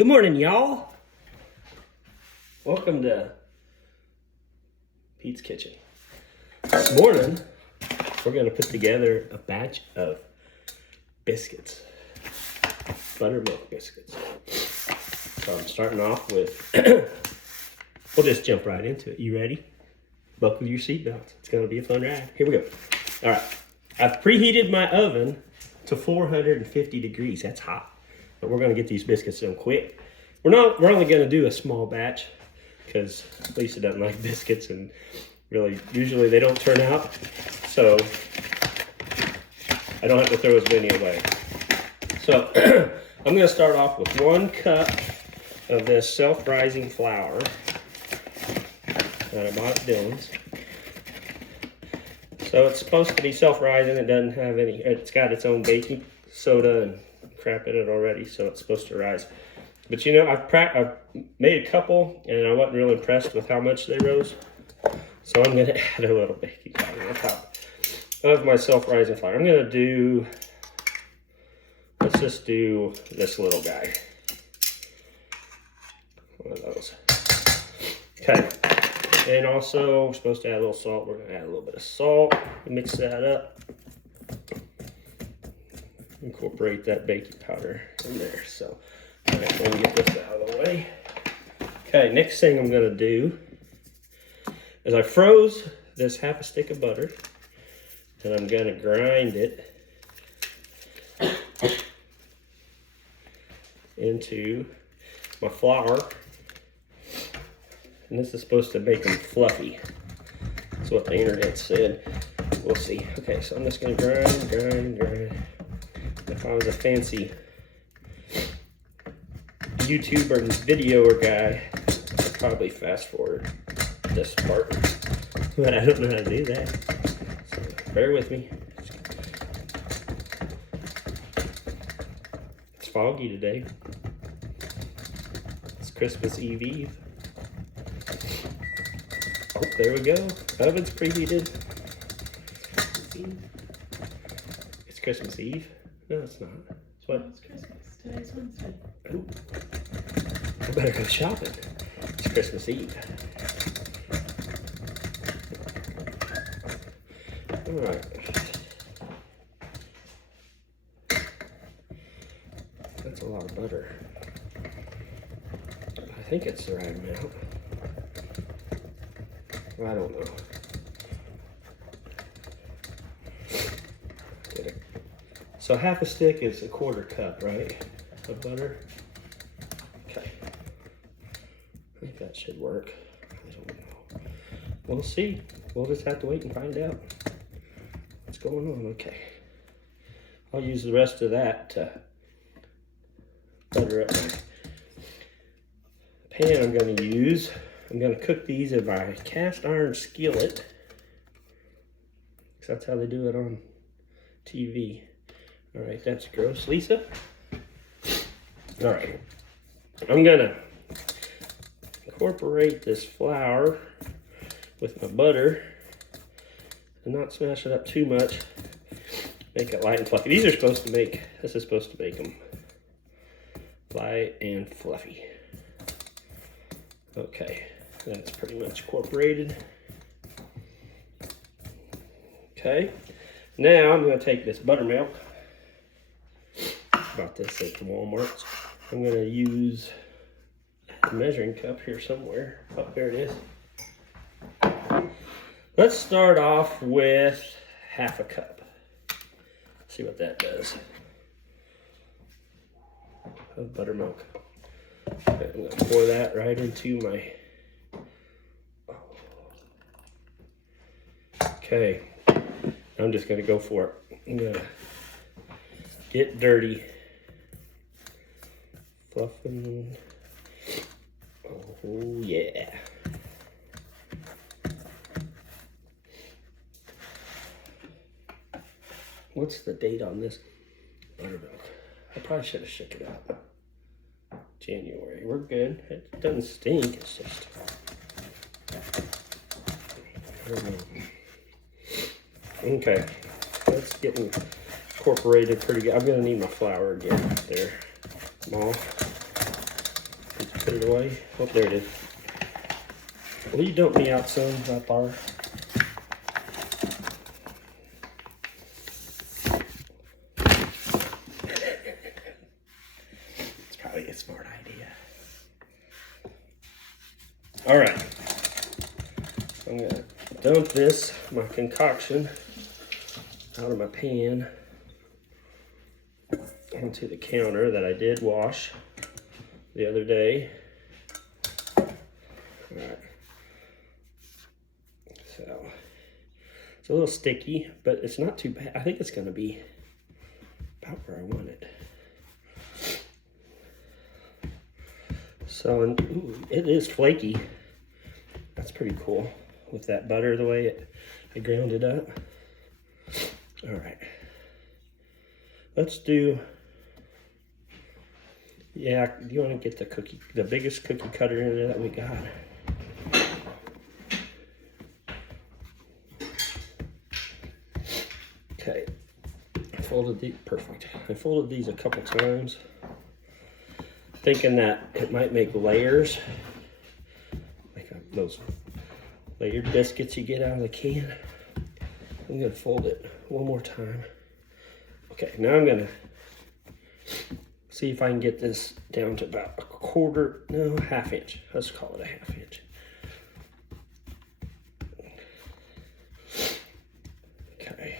Good morning, y'all. Welcome to Pete's Kitchen. This morning, we're going to put together a batch of biscuits, buttermilk biscuits. So I'm starting off with, we'll just jump right into it. You ready? Buckle your seatbelts. It's going to be a fun ride. Here we go. All right. I've preheated my oven to 450 degrees. That's hot. But we're going to get these biscuits done quick. We're only going to do a small batch because Lisa doesn't like biscuits, and really usually they don't turn out. So I don't have to throw as many away. So I'm going to start off with 1 cup of this self-rising flour that I bought at Dillon's. So it's supposed to be self-rising. It doesn't have any, it's got its own baking soda and crap in it already, so it's supposed to rise. But you know, I've made a couple and I wasn't real impressed with how much they rose. So I'm gonna add a little baking powder on top of my self-rising flour. I'm gonna do, let's just do this little guy. One of those. Okay. And also, we're supposed to add a little salt. We're gonna add a little bit of salt, mix that up. Incorporate that baking powder in there. So, all right, let me get this out of the way. Okay, next thing I'm gonna do is I froze this half a stick of butter, and I'm gonna grind it into my flour. And this is supposed to make them fluffy. That's what the internet said. We'll see. Okay, so I'm just gonna grind. If I was a fancy YouTuber and videoer guy, I'd probably fast forward this part. But I don't know how to do that. So bear with me. It's foggy today. It's Christmas Eve. Oh, there we go. Oven's preheated. It's Christmas Eve. No, it's not. It's what? Oh, it's Christmas. Today's Wednesday. Ooh. I better go shopping. It's Christmas Eve. All right. That's a lot of butter. I think it's the right amount. I don't know. So half a stick is 1/4 cup, right, of butter? Okay. I think that should work. I don't know. We'll see. We'll just have to wait and find out what's going on. Okay. I'll use the rest of that to butter up my pan I'm going to use. I'm going to cook these in my cast iron skillet, because that's how they do it on TV. All right, that's gross. Lisa? All right. I'm going to incorporate this flour with my butter and not smash it up too much. Make it light and fluffy. These are supposed to make, this is supposed to make them light and fluffy. Okay, that's pretty much incorporated. Okay, now I'm going to take this buttermilk. Bought this at Walmart. I'm going to use a measuring cup here somewhere. Oh, there it is. Let's start off with half a cup. See what that does. Of buttermilk. Okay, I'm going to pour that right into my... Okay, I'm just going to go for it. I'm going to get dirty. Fluffing. Oh, yeah. What's the date on this buttermilk? I probably should have shook it up. January. We're good. It doesn't stink. It's just... I don't know. Okay. That's getting incorporated pretty good. I'm going to need my flour again there. Small. Put it away. Oh, there it is. Will you dump me out some, that bar? It's probably a smart idea. All right. I'm gonna dump this, my concoction, out of my pan onto the counter that I did wash the other day. All right. So it's a little sticky, but it's not too bad. I think it's gonna be about where I want it. So, and ooh, it is flaky. That's pretty cool with that butter, the way I ground it up. All right. Let's do, yeah, you want to get the biggest cookie cutter in there that we got. Okay, I folded these, perfect. I folded these a couple times, thinking that it might make layers, like those layered biscuits you get out of the can. I'm gonna fold it one more time. Okay, now I'm gonna see if I can get this down to about a quarter, no, half inch. Let's call it a half inch. Okay.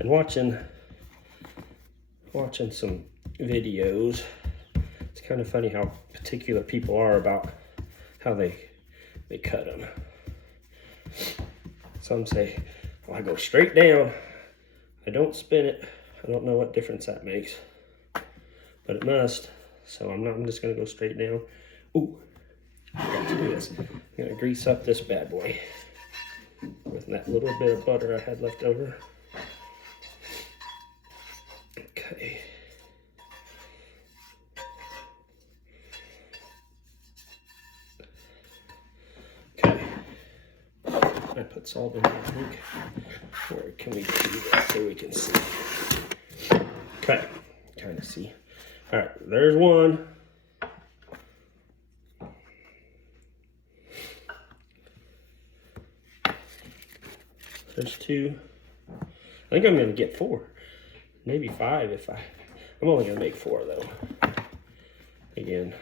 And watching some videos, it's kind of funny how particular people are about how they cut them. Some say, well, I go straight down. I don't spin it. I don't know what difference that makes, but it must. So I'm just gonna go straight down. Ooh, I got to do this. I'm gonna grease up this bad boy with that little bit of butter I had left over. Okay. Okay. I put salt in there, I think. Where can we do that so we can see? Okay, kind of see. All right, there's one. There's two. I think I'm gonna get 4, maybe 5 if I'm only gonna make 4 though. Again,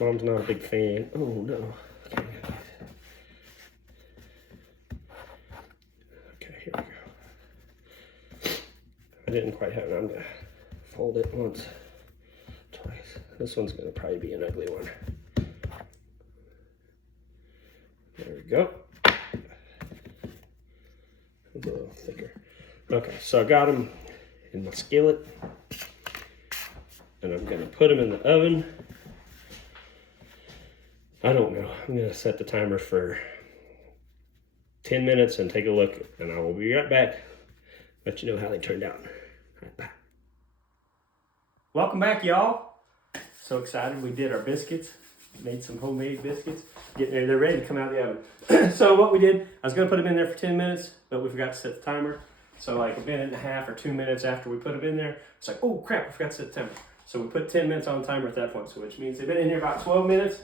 Mom's not a big fan. Oh no. Okay, here we go. I didn't quite have it. I'm gonna fold it once, twice. This one's gonna probably be an ugly one. There we go. A little thicker. Okay, so I got them in my skillet, and I'm gonna put them in the oven. I don't know. I'm gonna set the timer for 10 minutes and take a look, and I will be right back. Let you know how they turned out. All right, bye. Welcome back, y'all. So excited. We did our biscuits. Made some homemade biscuits. Getting there, they're ready to come out of the oven. So what we did, I was gonna put them in there for 10 minutes, but we forgot to set the timer. So like a minute and a half or 2 minutes after we put them in there, it's like, oh crap, I forgot to set the timer. So we put 10 minutes on the timer at that point, so which means they've been in here about 12 minutes.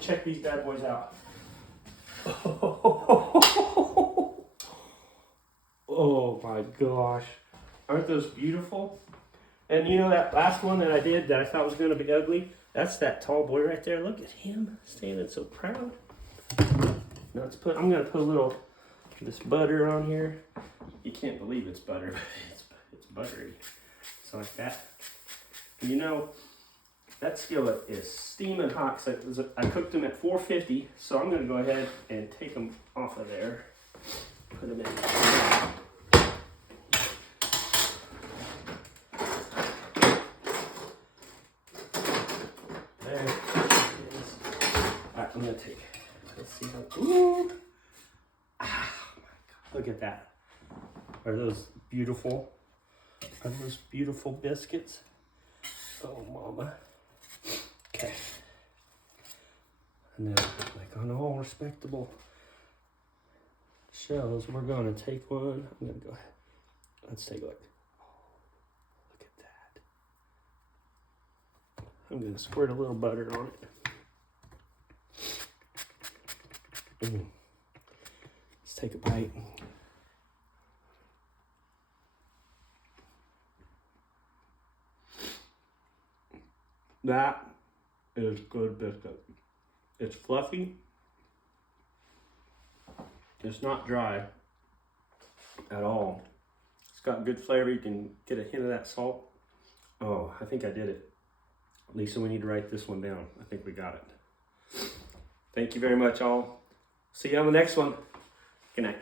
Check these bad boys out. Oh my gosh. Aren't those beautiful? And you know that last one that I did that I thought was gonna be ugly? That's that tall boy right there. Look at him standing so proud. Now I'm gonna put a little this butter on here. You can't believe it's butter, but it's buttery. So like that. And you know, that skillet is steaming hot. So I cooked them at 450, so I'm gonna go ahead and take them off of there. Put them in. There it is. All right, I'm gonna take. Let's see how. Ooh! Ah, oh my God! Look at that. Are those beautiful? Are those beautiful biscuits? Oh, mama. Okay. And then, like on all respectable shells, we're gonna take one. I'm gonna go ahead. Let's take a look. Oh, look at that. I'm gonna squirt a little butter on it. Let's take a bite. That is good biscuit. It's fluffy. It's not dry at all. It's got good flavor. You can get a hint of that salt. Oh, I think I did it. Lisa, we need to write this one down. I think we got it. Thank you very much, all. See you on the next one. Good night.